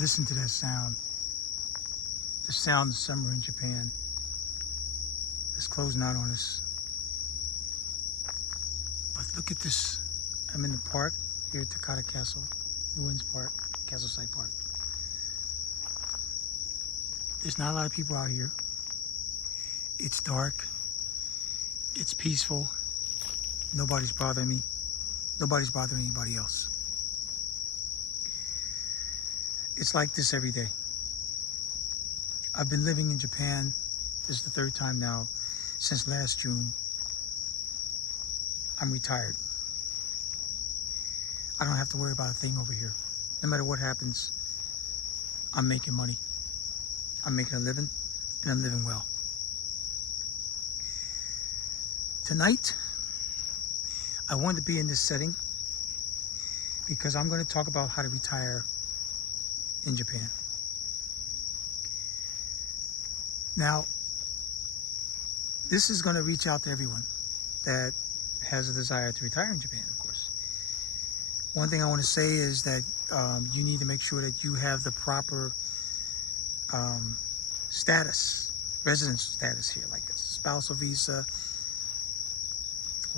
Listen to that sound. The sound of summer in Japan. It's closing out on us. But look at this. I'm in the park here at Takata Castle, Ruins Park, Castleside Park. There's not a lot of people out here. It's dark. It's peaceful. Nobody's bothering me. Nobody's bothering anybody else. It's like this every day. I've been living in Japan. This is the third time now since last June. I'm retired. I don't have to worry about a thing over here. No matter what happens, I'm making money. I'm making a living, and I'm living well. Tonight, I wanted to be in this setting because I'm going to talk about how to retire in Japan. Now, this is going to reach out to everyone that has a desire to retire in Japan, of course. One thing I want to say is that you need to make sure that you have the proper status, residence status here, like a spousal visa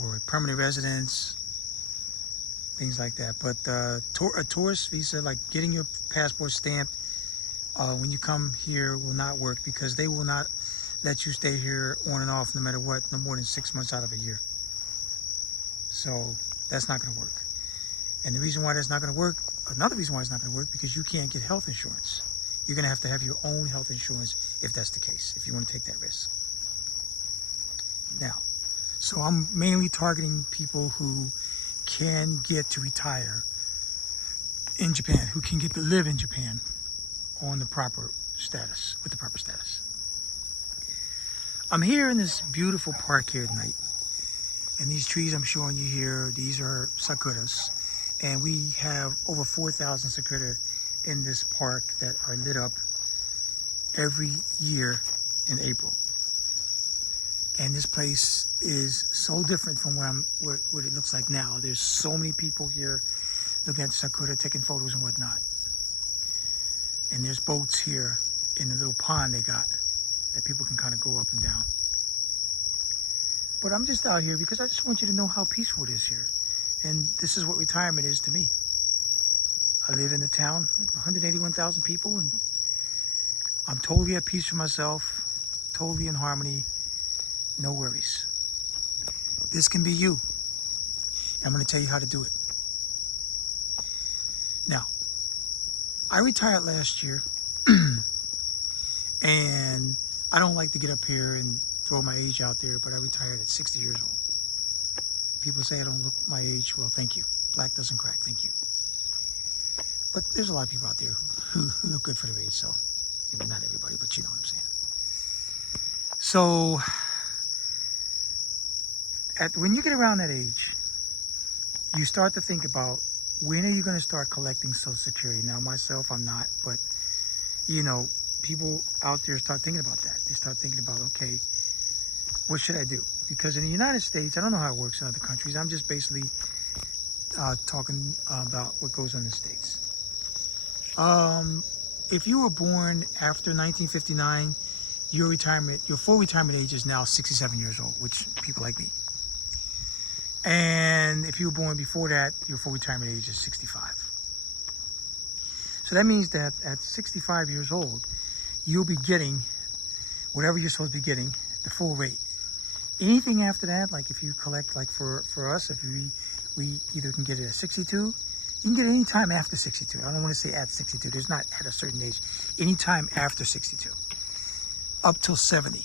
or a permanent residence, things like that. But a tourist visa, like getting your passport stamped when you come here, will not work because they will not let you stay here on and off no matter what, no more than 6 months out of a year. So that's not going to work. And the reason why that's not going to work, another reason why it's not going to work, because you can't get health insurance. You're going to have your own health insurance if that's the case, if you want to take that risk. Now, so I'm mainly targeting people who can get to retire in Japan, who can get to live in Japan on the proper status, with the proper status. I'm here in this beautiful park here tonight. And these trees I'm showing you here, these are sakuras. And we have over 4,000 sakura in this park that are lit up every year in April. And this place is so different from what it looks like now. There's so many people here looking at the sakura, taking photos and whatnot. And there's boats here in the little pond they got that people can kind of go up and down. But I'm just out here because I just want you to know how peaceful it is here. And this is what retirement is to me. I live in a town, 181,000 people, and I'm totally at peace for myself, totally in harmony, no worries. This can be you. I'm going to tell you how to do it. Now, I retired last year, and I don't like to get up here and throw my age out there, but I retired at 60 years old. People say I don't look my age. Well, thank you. Black doesn't crack. Thank you. But there's a lot of people out there who look good for their age, so maybe not everybody, but you know what I'm saying. So, when you get around that age, you start to think about when are you going to start collecting Social Security. Now, myself, I'm not, but, you know, people out there start thinking about that. They start thinking about, okay, what should I do? Because in the United States, I don't know how it works in other countries. I'm just basically talking about what goes on in the States. If you were born after 1959, your full retirement age is now 67 years old, which people like me. And if you were born before that, your full retirement age is 65. So that means that at 65 years old, you'll be getting whatever you're supposed to be getting, the full rate. Anything after that, like if you collect, like for us, if we either can get it at 62, you can get it any time after 62. I don't want to say at 62. There's not at a certain age. Any time after 62, up till 70.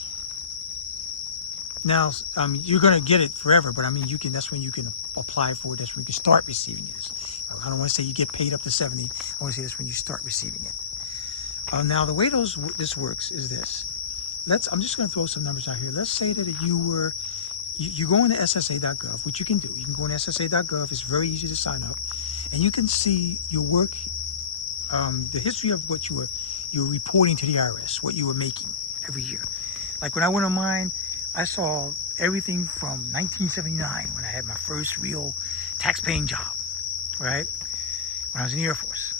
Now, you're going to get it forever, but I mean, that's when you can apply for it. That's when you can start receiving it. I don't want to say you get paid up to 70. I want to say that's when you start receiving it. Now, the way this works is this. I'm just going to throw some numbers out here. Let's say that you go into SSA.gov, which you can do. You can go into SSA.gov. It's very easy to sign up. And you can see your work, the history of what you're reporting to the IRS, what you were making every year. Like when I went on mine, I saw everything from 1979 when I had my first real tax-paying job, right? When I was in the Air Force.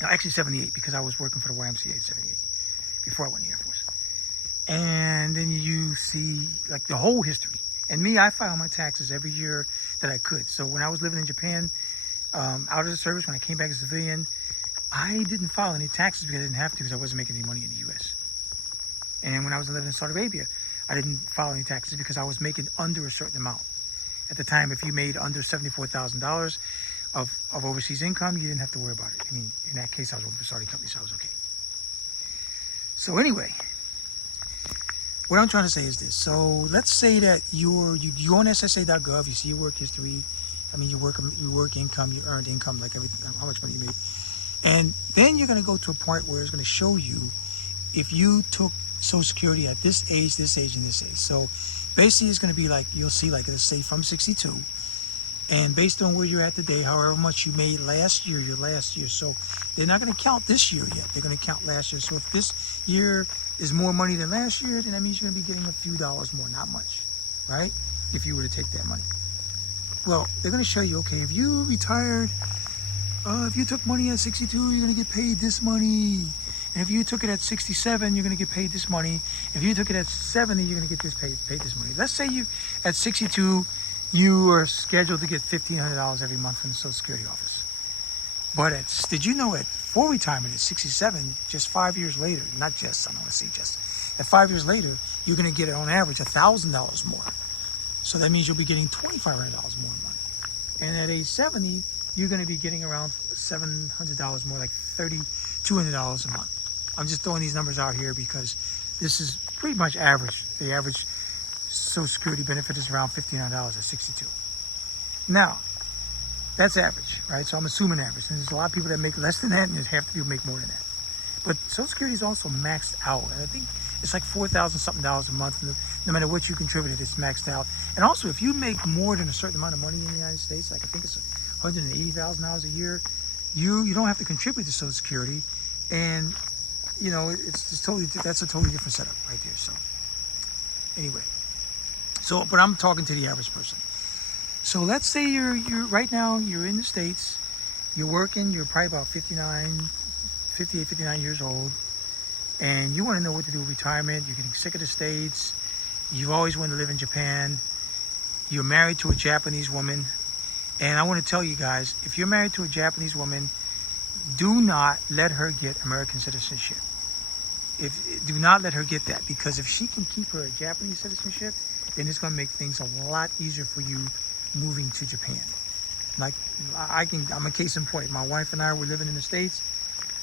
No, actually 78, because I was working for the YMCA in 78 before I went in the Air Force. And then you see like the whole history. And me, I filed my taxes every year that I could. So when I was living in Japan, out of the service, when I came back as a civilian, I didn't file any taxes because I didn't have to, because I wasn't making any money in the U.S. And when I was living in Saudi Arabia, I didn't file any taxes because I was making under a certain amount. At the time, if you made under $74,000 of overseas income, you didn't have to worry about it. I mean, in that case, I was working for Saudi company, so I was okay. So anyway, what I'm trying to say is this. So let's say that you go on SSA.gov, you see your work history. I mean, your work income, your earned income, like how much money you made. And then you're going to go to a point where it's going to show you if you took Social Security at this age, and this age. So basically it's going to be like, you'll see like, let's say from 62. And based on where you're at today, however much you made last year, your last year. So they're not going to count this year yet. They're going to count last year. So if this year is more money than last year, then that means you're going to be getting a few dollars more, not much, right? If you were to take that money. Well, they're going to show you, okay, if you retired, if you took money at 62, you're going to get paid this money. And if you took it at 67, you're going to get paid this money. If you took it at 70, you're going to get paid this money. Let's say you, at 62, you are scheduled to get $1,500 every month from the Social Security office. But did you know at full retirement at 67, just 5 years later, not just, I don't want to say just, at 5 years later, you're going to get on average $1,000 more. So that means you'll be getting $2,500 more a month. And at age 70, you're going to be getting around $700 more, like $200 a month. I'm just throwing these numbers out here because this is pretty much average. The average Social Security benefit is around $1,500 at 62. Now, that's average, right? So I'm assuming average. And there's a lot of people that make less than that, and there's half the people make more than that. But Social Security is also maxed out. And I think it's like $4,000 something a month. No matter what you contributed, it's maxed out. And also, if you make more than a certain amount of money in the United States, like I think it's $180,000 a year, you don't have to contribute to Social Security. And, you know, that's a totally different setup right there. So, anyway. So, but I'm talking to the average person. So let's say you're right now, you're in the States, you're working, you're probably about 59 years old, and you want to know what to do with retirement. You're getting sick of the States. You've always wanted to live in Japan. You're married to a Japanese woman. And I want to tell you guys, if you're married to a Japanese woman, do not let her get American citizenship. Do not let her get that, because if she can keep her Japanese citizenship, then it's going to make things a lot easier for you moving to Japan. Like I'm a case in point. My wife and I were living in the States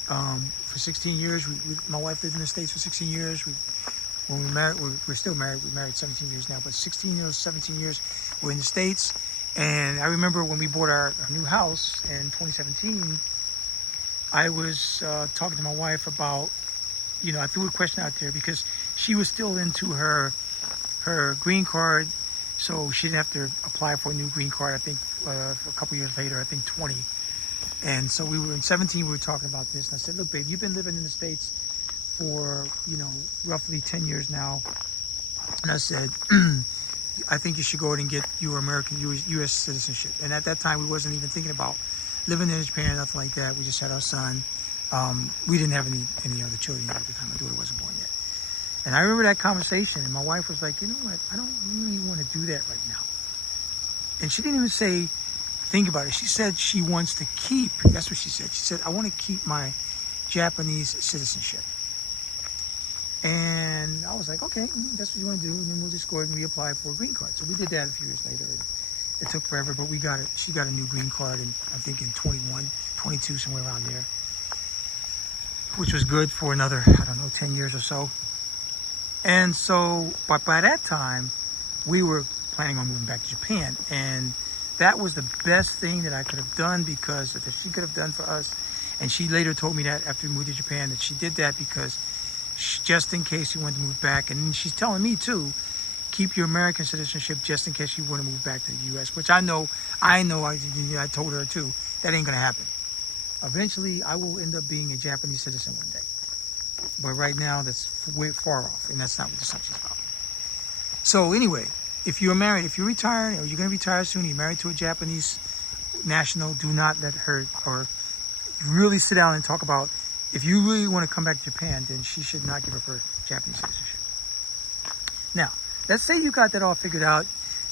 for 16 years. My wife lived in the States for 16 years. When we married, we're still married. We're married 17 years now, but 16 years, 17 years, we're in the States. And I remember when we bought our new house in 2017, I was talking to my wife about, you know, I threw a question out there because she was still into her green card, so she didn't have to apply for a new green card, I think, a couple years later, I think 20. And so we were in 17, we were talking about this, and I said, look, babe, you've been living in the States for, you know, roughly 10 years now. And I said, I think you should go ahead and get your American U.S. citizenship. And at that time, we wasn't even thinking about living in Japan, nothing like that. We just had our son. We didn't have any other children at the time. My daughter wasn't born yet. And I remember that conversation, and my wife was like, you know what, I don't really want to do that right now. And she didn't even say, think about it. She said she wants to keep, that's what she said. She said, I want to keep my Japanese citizenship. And I was like, okay, that's what you want to do. And then we'll just go ahead and reapply for a green card. So we did that a few years later. And it took forever, but we got it. She got a new green card, I think in 21, 22, somewhere around there, which was good for another, 10 years or so. And so, but by that time, we were planning on moving back to Japan. And that was the best thing that I could have done, because that she could have done for us. And she later told me that after we moved to Japan, that she did that because just in case you wanted to move back. And she's telling me too, keep your American citizenship just in case you want to move back to the U.S., which I told her too, that ain't going to happen. Eventually, I will end up being a Japanese citizen one day. But right now, that's way far off, and that's not what the subject's about. So anyway, if you're married, if you're retired, or you're going to retire soon, you're married to a Japanese national, do not let her, or really sit down and talk about, if you really want to come back to Japan, then she should not give up her Japanese citizenship. Now, let's say you got that all figured out.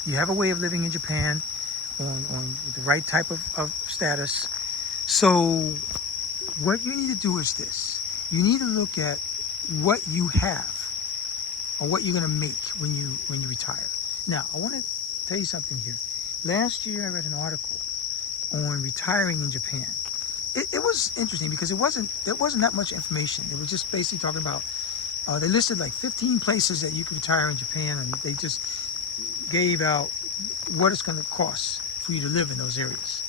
You have a way of living in Japan on the right type of status. So what you need to do is this. You need to look at what you have or what you're going to make when you retire. Now, I want to tell you something here. Last year, I read an article on retiring in Japan. It was interesting because there wasn't that much information. It was just basically talking about, they listed like 15 places that you could retire in Japan, and they just gave out what it's going to cost for you to live in those areas.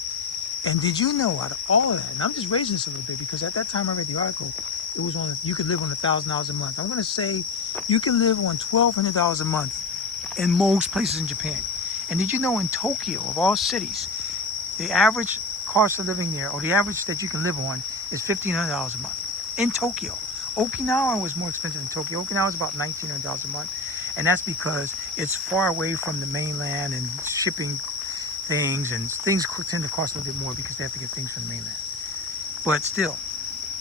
And did you know, out of all of that, and I'm just raising this a little bit because at that time I read the article, it was on, you could live on $1,000 a month. I'm going to say you can live on $1,200 a month in most places in Japan. And did you know, in Tokyo, of all cities, the average cost of living there, or the average that you can live on, is $1,500 a month in Tokyo. Okinawa was more expensive than Tokyo. Okinawa is about $1,900 a month, and that's because it's far away from the mainland, and shipping things tend to cost a little bit more because they have to get things from the mainland. But still,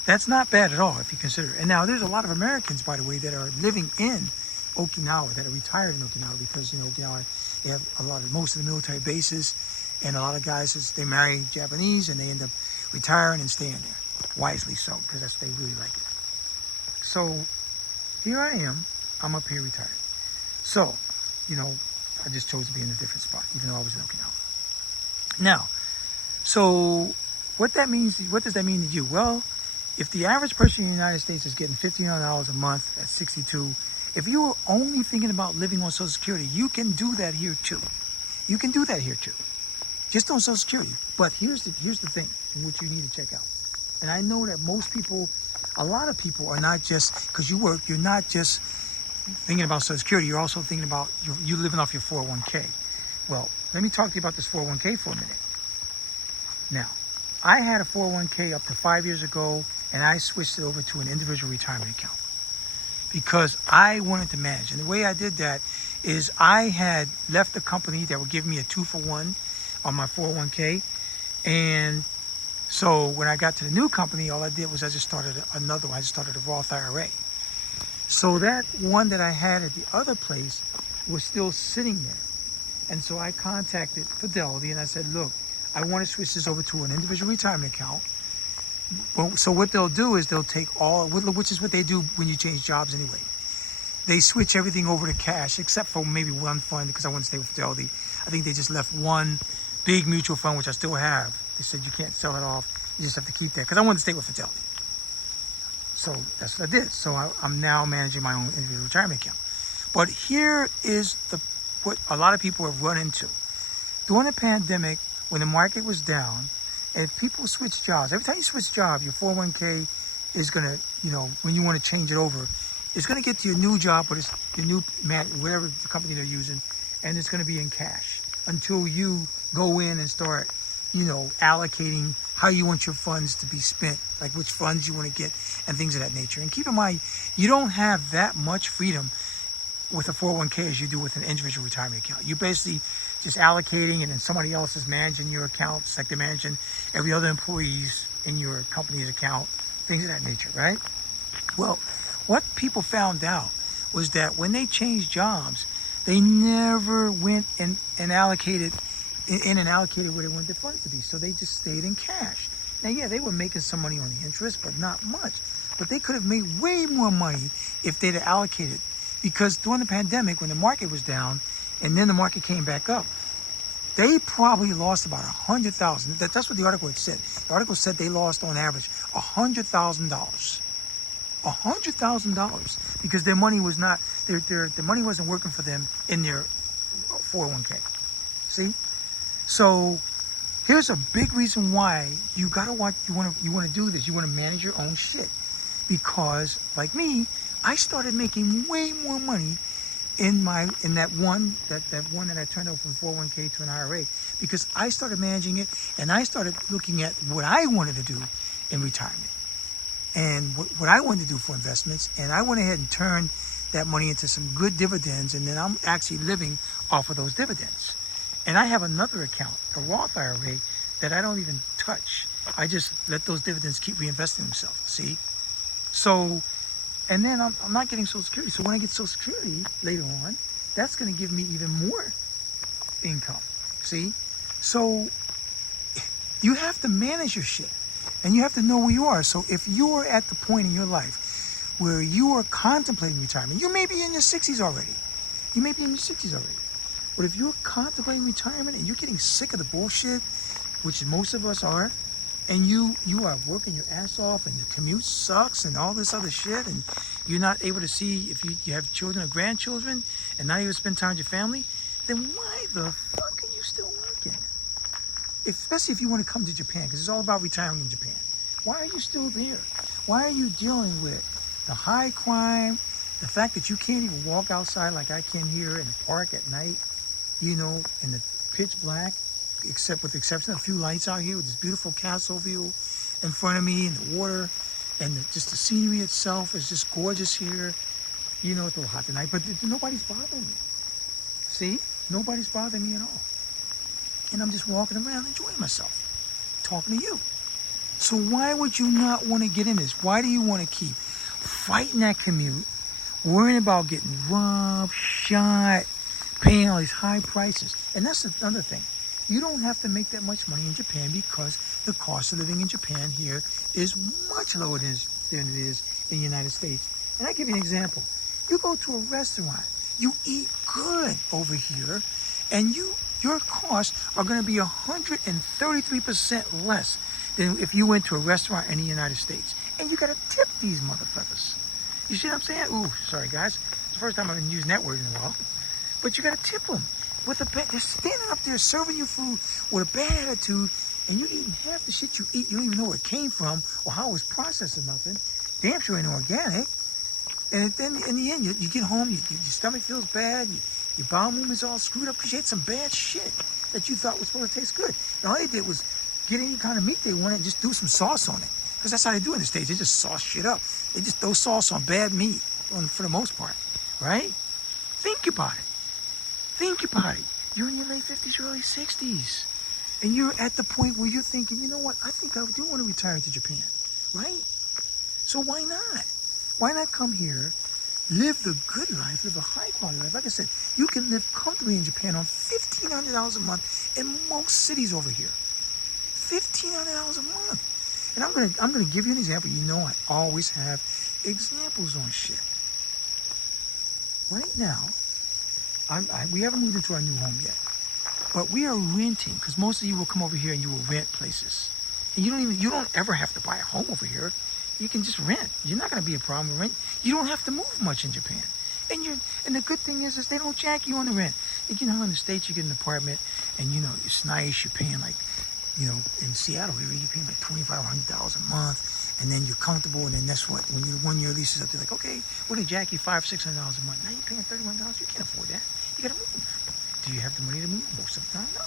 that's not bad at all if you consider it. And now there's a lot of Americans, by the way, that are living in Okinawa, that are retired in Okinawa, because Okinawa, they have most of the military bases, and a lot of guys, they marry Japanese and they end up retiring and staying there, wisely so, because they really like it. So here I am, I'm up here retired. So, I just chose to be in a different spot, even though I was in Okinawa. Now, so what does that mean to you? Well, if the average person in the United States is getting $1,500 a month at 62, if you were only thinking about living on Social Security, you can do that here too. You can do that here too, just on Social Security. But here's the thing, which you need to check out. And I know that a lot of people are not just, because you work, you're not just thinking about Social Security, you're also thinking about you living off your 401k. Well, let me talk to you about this 401k for a minute. Now, I had a 401k up to 5 years ago, and I switched it over to an individual retirement account because I wanted to manage. And the way I did that is I had left a company that would give me a 2-for-1 on my 401k. And so when I got to the new company, all I did was I just started another one. I just started a Roth IRA. So that one that I had at the other place was still sitting there. And so I contacted Fidelity and I said, look, I want to switch this over to an individual retirement account. Well, so what they'll do is they'll take which is what they do when you change jobs anyway. They switch everything over to cash, except for maybe one fund, because I want to stay with Fidelity. I think they just left one big mutual fund, which I still have. They said you can't sell it off. You just have to keep that, because I wanted to stay with Fidelity. So that's what I did. So I'm now managing my own individual retirement account. But here is what a lot of people have run into. During the pandemic, when the market was down, and people switch jobs, every time you switch jobs, your 401k is going to, when you want to change it over, it's going to get to your new job, but it's your new, whatever the company they're using, and it's going to be in cash until you go in and start, allocating how you want your funds to be spent, like which funds you want to get and things of that nature. And keep in mind, you don't have that much freedom with a 401k as you do with an individual retirement account. You basically just allocating, and then somebody else is managing your accounts, like they're managing every other employee's in your company's account, things of that nature, right? Well, what people found out was that when they changed jobs, they never went and allocated where they wanted their funds to be. So they just stayed in cash. Now, yeah, they were making some money on the interest, but not much. But they could have made way more money if they'd have allocated. Because during the pandemic, when the market was down, and then the market came back up, they probably lost about $100,000. That's what the article had said. The article said they lost on average $100,000. $100,000 because their money was not, their money wasn't working for them in their 401k. See? So here's a big reason why you gotta watch. You want to do this. You want to manage your own shit, because like me, I started making way more money in that one that I turned over from 401k to an IRA, because I started managing it and I started looking at what I wanted to do in retirement and what I wanted to do for investments, and I went ahead and turned that money into some good dividends, and then I'm actually living off of those dividends. And I have another account, a Roth IRA, that I don't even touch. I just let those dividends keep reinvesting themselves. See? So, and then I'm not getting Social Security. So when I get Social Security later on, that's going to give me even more income. See? So you have to manage your shit, and you have to know where you are. So if you are at the point in your life where you are contemplating retirement, you may be in your 60s already. You may be in your 60s already. But if you're contemplating retirement and you're getting sick of the bullshit, which most of us are, and you are working your ass off and the commute sucks and all this other shit, and you're not able to see if you have children or grandchildren and not even spend time with your family, then why the fuck are you still working? Especially if you want to come to Japan, because it's all about retiring in Japan. Why are you still there? Why are you dealing with the high crime, the fact that you can't even walk outside like I can here in the park at night, in the pitch black, except with the exception of a few lights out here with this beautiful castle view in front of me and the water and just the scenery itself is just gorgeous here. It's a little hot tonight, but nobody's bothering me. See? Nobody's bothering me at all. And I'm just walking around enjoying myself, talking to you. So why would you not want to get in this? Why do you want to keep fighting that commute, worrying about getting robbed, shot, paying all these high prices? And that's another thing. You don't have to make that much money in Japan because the cost of living in Japan here is much lower than it is in the United States. And I give you an example. You go to a restaurant, you eat good over here, and your costs are going to be 133% less than if you went to a restaurant in the United States. And you got to tip these motherfuckers. You see what I'm saying? Ooh, sorry guys. It's the first time I've been using that word in a while. But you got to tip them. They're standing up there serving you food with a bad attitude, and you're eating half the shit you eat. You don't even know where it came from or how it was processed or nothing. Damn sure ain't organic. And then in the end, you get home, your stomach feels bad, your bowel movement is all screwed up because you ate some bad shit that you thought was supposed to taste good. And all they did was get any kind of meat they wanted and just do some sauce on it. Because that's how they do it in the States. They just sauce shit up. They just throw sauce on bad meat for the most part, right? Think about it. Think about it. You're in your late 50s, early 60s. And you're at the point where you're thinking, you know what? I think I do want to retire to Japan, right? So why not? Why not come here, live the good life, live a high quality life? Like I said, you can live comfortably in Japan on $1,500 a month in most cities over here. $1,500 a month. And I'm gonna give you an example. I always have examples on shit. Right now, we haven't moved into our new home yet, but we are renting because most of you will come over here and you will rent places, and you don't ever have to buy a home over here. You can just rent. You're not going to be a problem with rent. You don't have to move much in Japan, and the good thing is they don't jack you on the rent. In the States you get an apartment and it's nice. You're paying like in Seattle here you're paying like $2,500 a month, and then you're comfortable, and then that's what when your 1 year lease is up, they're like, okay, we're gonna jack you $500-600 a month. Now you're paying $31. You can't afford that. You gotta move. Do you have the money to move? Most of the time, no.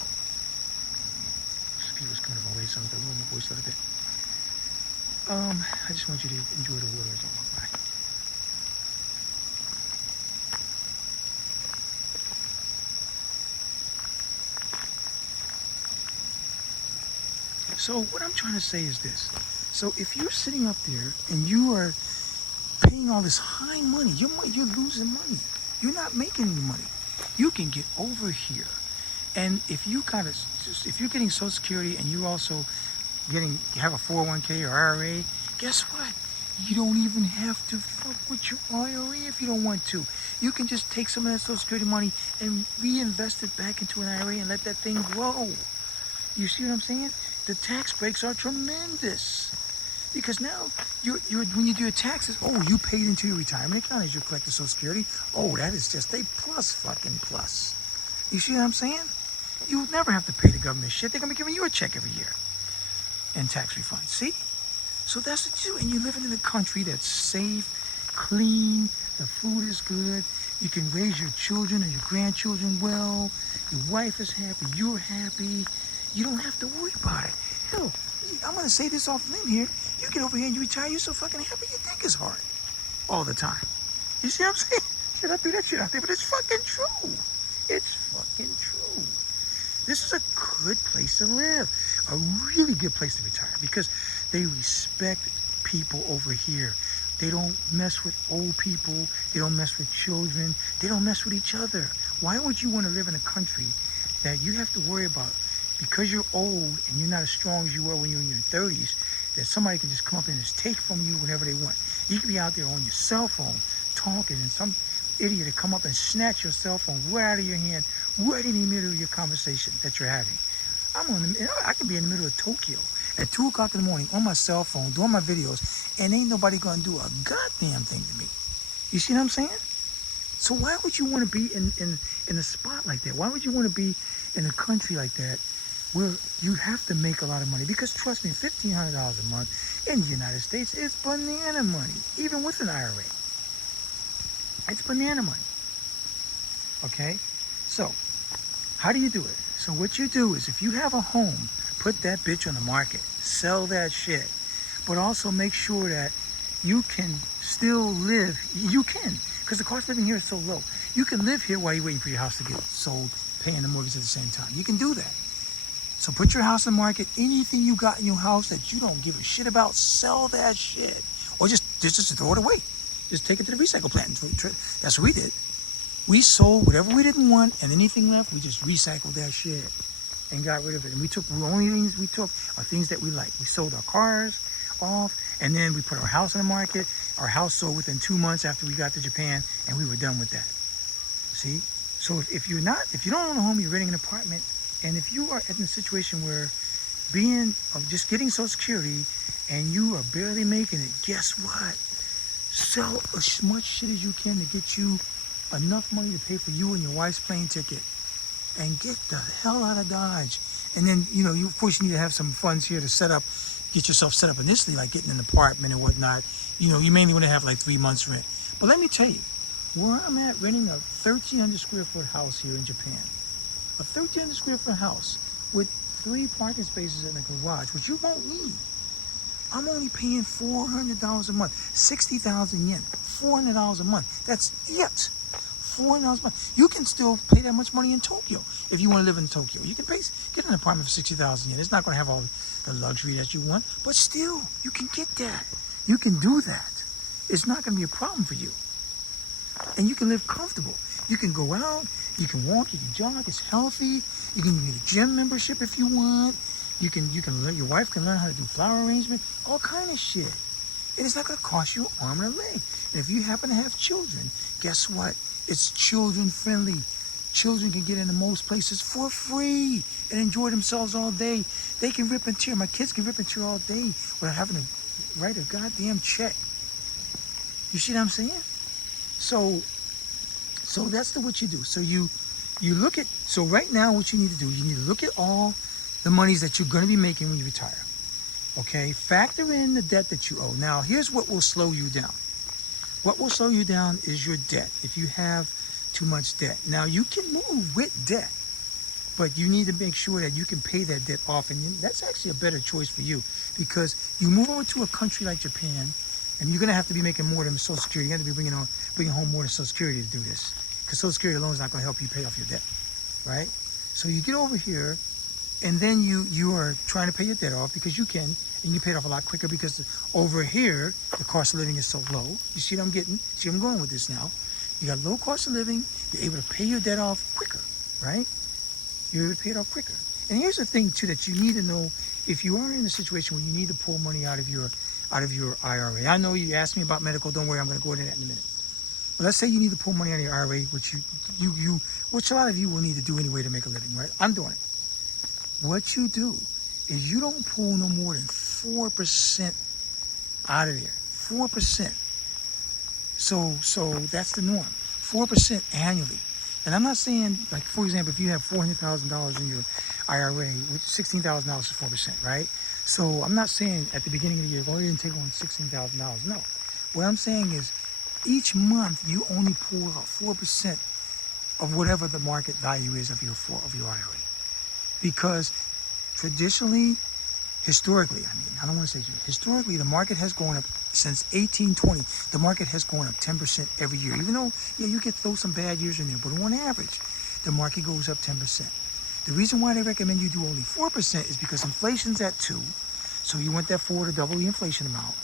Excuse what's coming up my way, so I'm gonna lower my voice a little bit. I just want you to enjoy the water as I walk by. So what I'm trying to say is this. So if you're sitting up there and you are paying all this high money, you're losing money. You're not making any money. You can get over here, and if you're getting Social Security and you also have a 401k or IRA, guess what? You don't even have to fuck with your IRA if you don't want to. You can just take some of that Social Security money and reinvest it back into an IRA and let that thing grow. You see what I'm saying? The tax breaks are tremendous. Because now, when you do your taxes, you paid into your retirement account as you collect the Social Security. That is just a fucking plus. You see what I'm saying? You never have to pay the government shit. They're going to be giving you a check every year. And tax refunds. See? So that's what you do. And you're living in a country that's safe, clean, the food is good. You can raise your children and your grandchildren well. Your wife is happy. You're happy. You don't have to worry about it. Hell, I'm going to say this off limb here. You get over here and you retire, you're so fucking happy your dick is hard. All the time. You see what I'm saying? Should I threw that shit out there? But it's fucking true. It's fucking true. This is a good place to live. a really good place to retire because they respect people over here. They don't mess with old people. They don't mess with children. They don't mess with each other. Why would you want to live in a country that you have to worry about because you're old and you're not as strong as you were when you were in your 30s, that somebody can just come up and just take from you whenever they want? You could be out there on your cell phone talking and some idiot to come up and snatch your cell phone right out of your hand, right in the middle of your conversation that you're having. I can be in the middle of Tokyo at 2 o'clock in the morning on my cell phone doing my videos, and ain't nobody gonna do a goddamn thing to me. You see what I'm saying? So why would you want to be in a spot like that? Why would you want to be in a country like that where you have to make a lot of money? Because trust me, $1,500 a month in the United States is banana money, even with an IRA. It's banana money. Okay? So, how do you do it? So what you do is if you have a home, put that bitch on the market. Sell that shit. But also make sure that you can still live. You can. Because the cost of living here is so low. You can live here while you're waiting for your house to get sold, paying the mortgage at the same time. You can do that. So put your house on the market. Anything you got in your house that you don't give a shit about, sell that shit. Or just throw it away. Just take it to the recycle plant. That's what we did. We sold whatever we didn't want, and anything left, we just recycled that shit and got rid of it. And the only things we took are things that we like. We sold our cars off, and then we put our house on the market. Our house sold within 2 months after we got to Japan, and we were done with that. See? So if you don't own a home, you're renting an apartment, and if you are in a situation where just getting Social Security and you are barely making it, guess what? Sell as much shit as you can to get you enough money to pay for you and your wife's plane ticket and get the hell out of Dodge. And then, you of course you need to have some funds here to get yourself set up initially, like getting an apartment and whatnot. You mainly want to have like 3 months rent. But let me tell you, where I'm at renting a 1,300 square foot house here in Japan, a 1,300 square foot house with 3 parking spaces in a garage, which you won't need. I'm only paying $400 a month, 60,000 yen, $400 a month. That's it. $400 a month. You can still pay that much money in Tokyo if you want to live in Tokyo. You can get an apartment for 60,000 yen. It's not going to have all the luxury that you want, but still, you can get that. You can do that. It's not going to be a problem for you. And you can live comfortable. You can go out, you can walk, you can jog, it's healthy. You can get a gym membership if you want. You can learn, your wife can learn how to do flower arrangement, all kind of shit. And it's not going to cost you an arm and a leg. And if you happen to have children, guess what? It's children friendly. Children can get into most places for free and enjoy themselves all day. They can rip and tear. My kids can rip and tear all day without having to write a goddamn check. You see what I'm saying? So that's what you do. So you look at, so right now what you need to do, you need to look at all the monies that you're going to be making when you retire. Okay? Factor in the debt that you owe. Now, here's what will slow you down. What will slow you down is your debt. If you have too much debt. Now, you can move with debt, but you need to make sure that you can pay that debt off. And that's actually a better choice for you because you move over to a country like Japan, and you're going to have to be making more than Social Security. You have to be bringing home more than Social Security to do this because Social Security alone is not going to help you pay off your debt, right? So you get over here, and then you are trying to pay your debt off because you can, and you pay it off a lot quicker because over here, the cost of living is so low. You see what I'm getting? See where I'm going with this now? You got low cost of living. You're able to pay your debt off quicker, right? You're able to pay it off quicker. And here's the thing, too, that you need to know if you are in a situation where you need to pull money out of your IRA. I know you asked me about medical. Don't worry, I'm going to go into that in a minute. But let's say you need to pull money out of your IRA, which which a lot of you will need to do anyway to make a living, right? I'm doing it. What you do is you don't pull no more than 4% out of there. 4%. So that's the norm. 4% annually. And I'm not saying, like, for example, if you have $400,000 in your IRA, which $16,000 is 4%, right? So I'm not saying at the beginning of the year, well, you didn't take on $16,000. No. What I'm saying is each month you only pull out 4% of whatever the market value is of your IRA. Because traditionally, historically, I don't want to say historically, the market has gone up since 1820. The market has gone up 10% every year. Even though, yeah, you get throw some bad years in there, but on average, the market goes up 10%. The reason why they recommend you do only 4% is because inflation's at 2. So you want that 4 to double the inflation amount.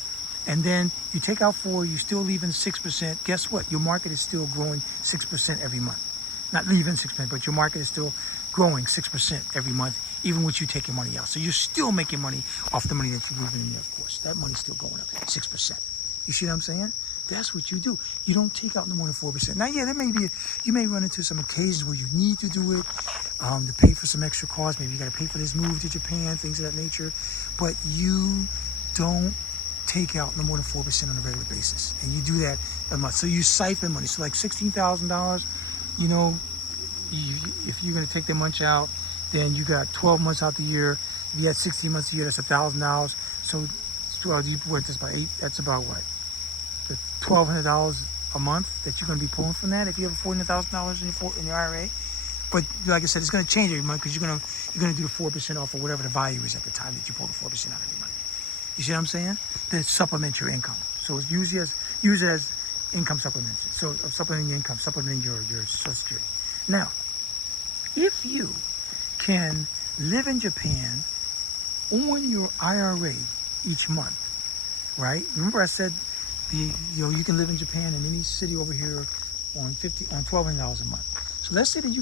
And then you take out 4, you're still leaving 6%. Guess what? Your market is still growing 6% every month. Not leaving 6%, but your market is still growing 6% every month, even with you taking money out. So you're still making money off the money that you're leaving in there, of course. That money's still going up 6%. You see what I'm saying? That's what you do. You don't take out no more than 4%. Now, yeah, you may run into some occasions where you need to do it to pay for some extra costs. Maybe you got to pay for this move to Japan, things of that nature. But you don't take out no more than 4% on a regular basis. And you do that a month. So you siphon money. So like $16,000, you know, if you're going to take that much out, then you got 12 months out the year. If you had 16 months a year, that's $1,000. So 12, you work this by 8, that's about what? The $1,200 a month that you're going to be pulling from that if you have $400,000 in your IRA. But like I said, it's going to change every month because you're going to do the 4% off of whatever the value is at the time that you pull the 4% out every month. You see what I'm saying? To supplement your income. So it's use it as income supplement. So supplementing your income, supplementing your Social Security. Now, if you can live in Japan on your IRA each month, right? Remember I said you can live in Japan in any city over here on $1,200 a month. So let's say that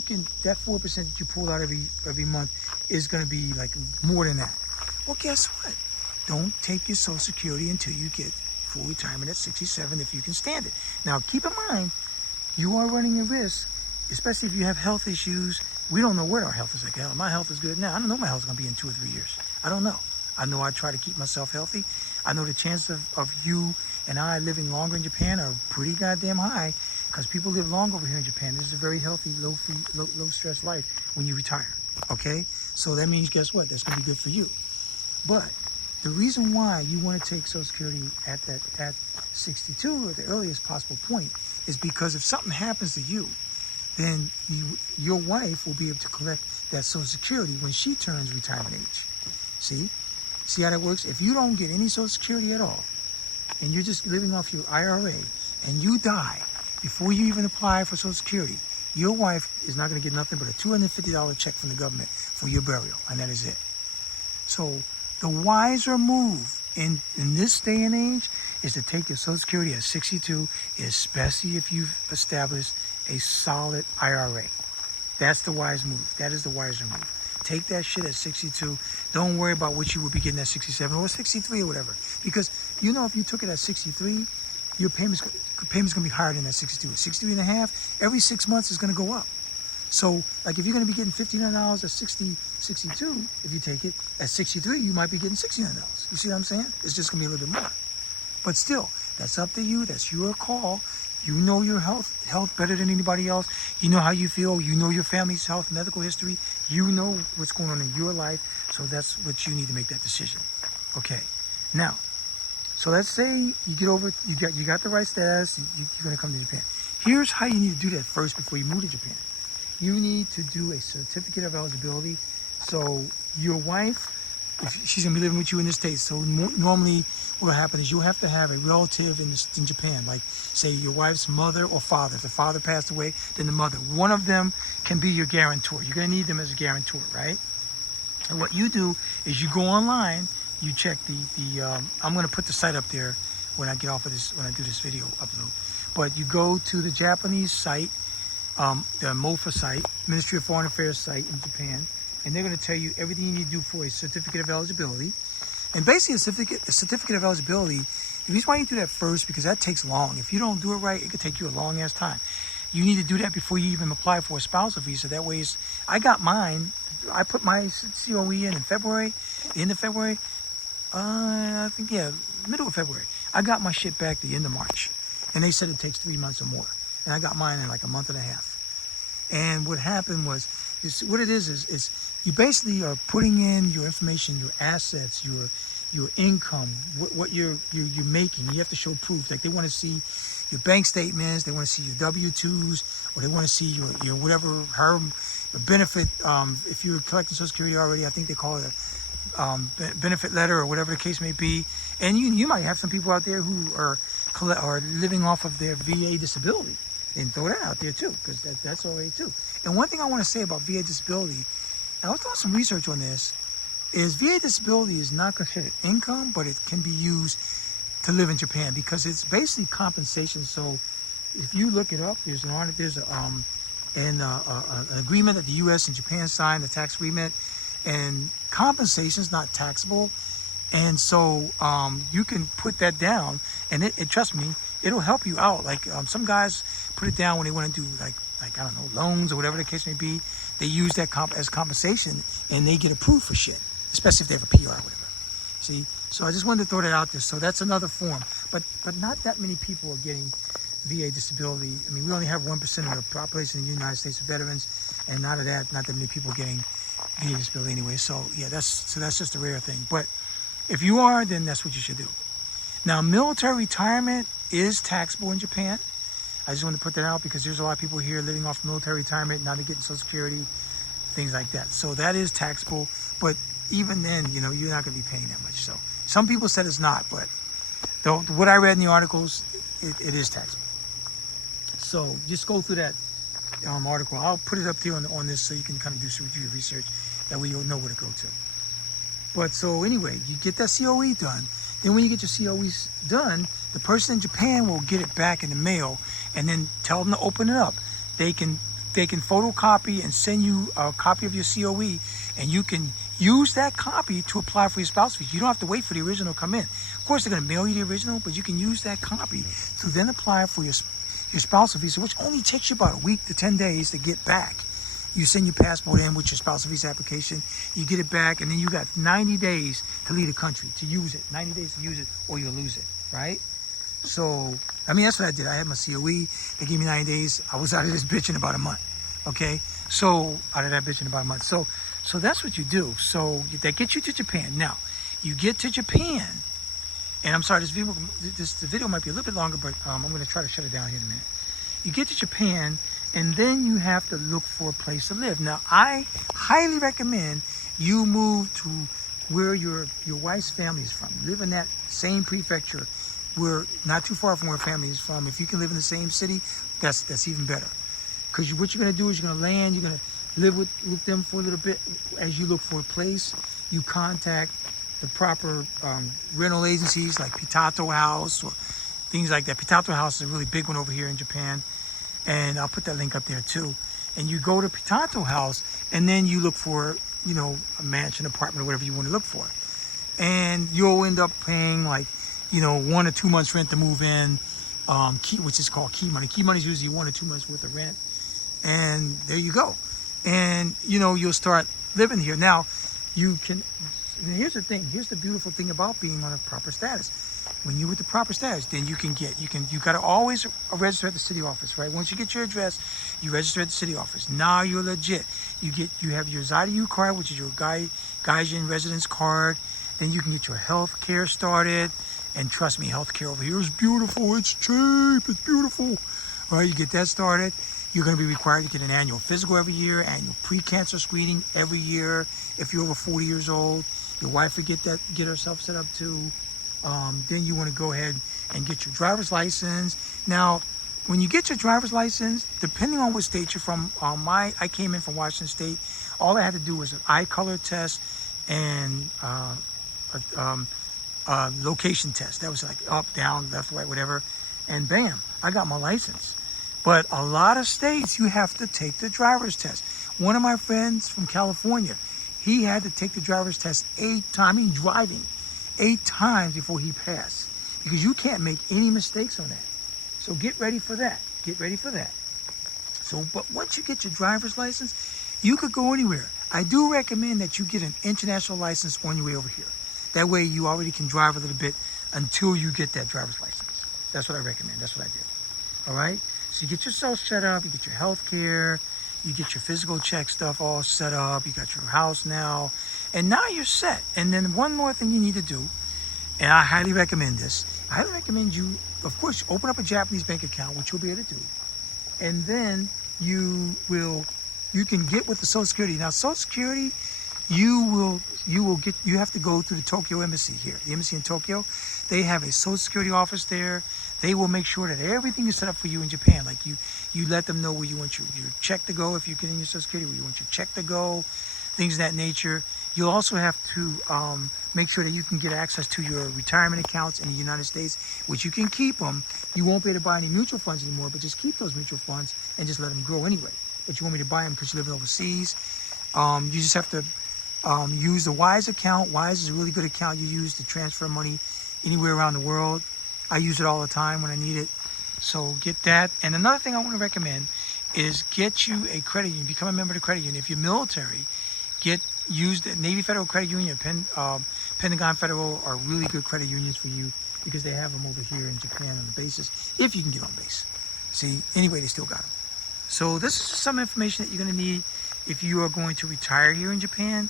that 4% that you pull out every month is going to be like more than that. Well, guess what? Don't take your Social Security until you get full retirement at 67 if you can stand it. Now, keep in mind, you are running a risk, especially if you have health issues. We don't know what our health is like. Hell, my health is good now. I don't know my health is going to be in 2 or 3 years. I don't know. I know I try to keep myself healthy. I know the chance of you and I living longer in Japan are pretty goddamn high because people live long over here in Japan. This is a very healthy, low stress life when you retire. Okay? So that means, guess what? That's going to be good for you. But the reason why you want to take Social Security at 62 or the earliest possible point is because if something happens to you, then your wife will be able to collect that Social Security when she turns retirement age. See how that works? If you don't get any Social Security at all, and you're just living off your IRA, and you die before you even apply for Social Security, your wife is not going to get nothing but a $250 check from the government for your burial, and that is it. So the wiser move in this day and age is to take your Social Security at 62, especially if you've established a solid IRA. That's the wise move. That is the wiser move. Take that shit at 62. Don't worry about what you would be getting at 67 or 63 or whatever. Because, you know, if you took it at 63, your payment's going to be higher than that 62. 63 and a half, every 6 months is going to go up. So, like, if you're going to be getting $1,500 at 62, if you take it, at 63, you might be getting $1,600. You see what I'm saying? It's just going to be a little bit more. But still, that's up to you. That's your call. You know your health better than anybody else. You know how you feel. You know your family's health, medical history. You know what's going on in your life. So that's what you need to make that decision. Okay. Now, so let's say you get over, you got the right status. You're going to come to Japan. Here's how you need to do that first before you move to Japan. You need to do a certificate of eligibility. So your wife, if she's going to be living with you in the States, so normally what will happen is you'll have to have a relative in Japan, like say your wife's mother or father. If the father passed away, then the mother. One of them can be your guarantor. You're going to need them as a guarantor, right? And what you do is you go online, you check I'm going to put the site up there when I get off of this, when I do this video upload. But you go to the Japanese site, the MOFA site, Ministry of Foreign Affairs site in Japan, and they're going to tell you everything you need to do for a certificate of eligibility. And basically, a certificate of eligibility, the reason why you do that first, because that takes long. If you don't do it right, it could take you a long ass time. You need to do that before you even apply for a spousal visa. That way, I got mine. I put my COE in February, the end of February. I think, yeah, middle of February. I got my shit back the end of March. And they said it takes 3 months or more. And I got mine in like a month and a half. And what happened was, what it is you basically are putting in your information, your assets, your income, what you're making. You have to show proof. Like they want to see your bank statements, they want to see your W-2s, or they want to see your whatever, your benefit. If you're collecting Social Security already, I think they call it a benefit letter or whatever the case may be. And you might have some people out there who are living off of their VA disability. And throw that out there too, because that's already too. And one thing I want to say about VA disability I was doing some research on this. Is VA disability is not considered income, but it can be used to live in Japan because it's basically compensation. So if you look it up, there's an agreement that the U.S. and Japan signed, the tax agreement, and compensation is not taxable. And so you can put that down, and it trust me, it'll help you out. Like some guys put it down when they want to do like I don't know, loans or whatever the case may be. They use that as compensation, and they get approved for shit, especially if they have a PR or whatever. See, so I just wanted to throw that out there. So that's another form, but not that many people are getting VA disability. I mean, we only have 1% of the population in the United States of veterans, and not that many people getting VA disability anyway. So yeah, that's just a rare thing. But if you are, then that's what you should do. Now, military retirement is taxable in Japan. I just want to put that out because there's a lot of people here living off military retirement, now they're getting Social Security, things like that. So that is taxable, but even then, you know, you're not going to be paying that much. So some people said it's not, but what I read in the articles, it is taxable. So just go through that article. I'll put it up here on this so you can kind of do some research. That way you'll know where to go to. But so anyway, you get that COE done. Then when you get your COEs done, the person in Japan will get it back in the mail and then tell them to open it up. They can photocopy and send you a copy of your COE, and you can use that copy to apply for your spousal visa. You don't have to wait for the original to come in. Of course, they're going to mail you the original, but you can use that copy to then apply for your spousal visa, which only takes you about a week to 10 days to get back. You send your passport in with your spousal visa application, you get it back, and then you got 90 days to leave the country, to use it. 90 days to use it, or you'll lose it, right? So, I mean, that's what I did. I had my COE. They gave me 90 days. I was out of this bitch in about a month, okay? So, out of that bitch in about a month. So that's what you do. So, that gets you to Japan. Now, you get to Japan, and I'm sorry, the video might be a little bit longer, but I'm going to try to shut it down here in a minute. You get to Japan, and then you have to look for a place to live. Now, I highly recommend you move to where your wife's family is from. Live in that same prefecture, where not too far from where family is from. If you can live in the same city, that's even better. Because what you're going to do is you're going to land, you're going to live with them for a little bit. As you look for a place, you contact the proper rental agencies like Pitato House or things like that. Pitato House is a really big one over here in Japan. And I'll put that link up there too. And you go to Pitato House, and then you look for, you know, a mansion, apartment, or whatever you want to look for. And you'll end up paying like, you know, 1 or 2 months rent to move in, which is called key money. Key money is usually 1 or 2 months worth of rent. And there you go. And, you know, you'll start living here. Now, here's the thing. Here's the beautiful thing about being on a proper status. When you're with the proper status, then you got to always register at the city office, right? Once you get your address, you register at the city office. Now you're legit. You have your ZIDU card, which is your Gaijin residence card. Then you can get your health care started. And trust me, health care over here is beautiful. It's cheap. It's beautiful. All right, you get that started. You're going to be required to get an annual physical every year, annual pre-cancer screening every year. If you're over 40 years old, your wife will get herself set up too. Then you want to go ahead and get your driver's license. Now, when you get your driver's license, depending on what state you're from, I came in from Washington State. All I had to do was an eye color test and location test. That was like up, down, left, right, whatever. And bam, I got my license. But a lot of states, you have to take the driver's test. One of my friends from California, he had to take the driver's test 8 times. I mean, driving 8 times before he passed, because you can't make any mistakes on that. So get ready for that. Get ready for that. So, but once you get your driver's license, you could go anywhere. I do recommend that you get an international license on your way over here. That way you already can drive a little bit until you get that driver's license. That's what I recommend. That's what I did. All right? So you get yourself set up, you get your health care, you get your physical check stuff all set up, you got your house now, and now you're set. And then one more thing you need to do, and I highly recommend this. I highly recommend you, of course, open up a Japanese bank account, which you'll be able to do. And then you can get with the Social Security. Now, Social Security, you have to go through the Tokyo embassy here. The embassy in Tokyo, they have a Social Security office there. They will make sure that everything is set up for you in Japan. Like you let them know where you want your check to go if you're getting your Social Security, where you want your check to go. things of that nature. You'll also have to make sure that you can get access to your retirement accounts in the United States, which you can keep them. You won't be able to buy any mutual funds anymore, but just keep those mutual funds and just let them grow anyway. But you want me to buy them because you're living overseas. You just have to use the Wise account. Wise is a really good account you use to transfer money anywhere around the world. I use it all the time when I need it. So get that. And another thing I want to recommend is get you a credit union. Become a member of the credit union. If you're military, use the Navy Federal Credit Union, Pentagon Federal are really good credit unions for you because they have them over here in Japan on the bases, if you can get on base. See, anyway, they still got them. So this is some information that you're going to need if you are going to retire here in Japan.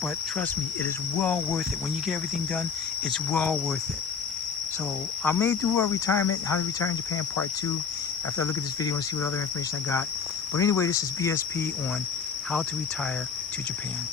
But trust me, it is well worth it. When you get everything done, it's well worth it. So I may do a retirement, how to retire in Japan part 2 after I look at this video and see what other information I got. But anyway, this is BSP on how to retire to Japan.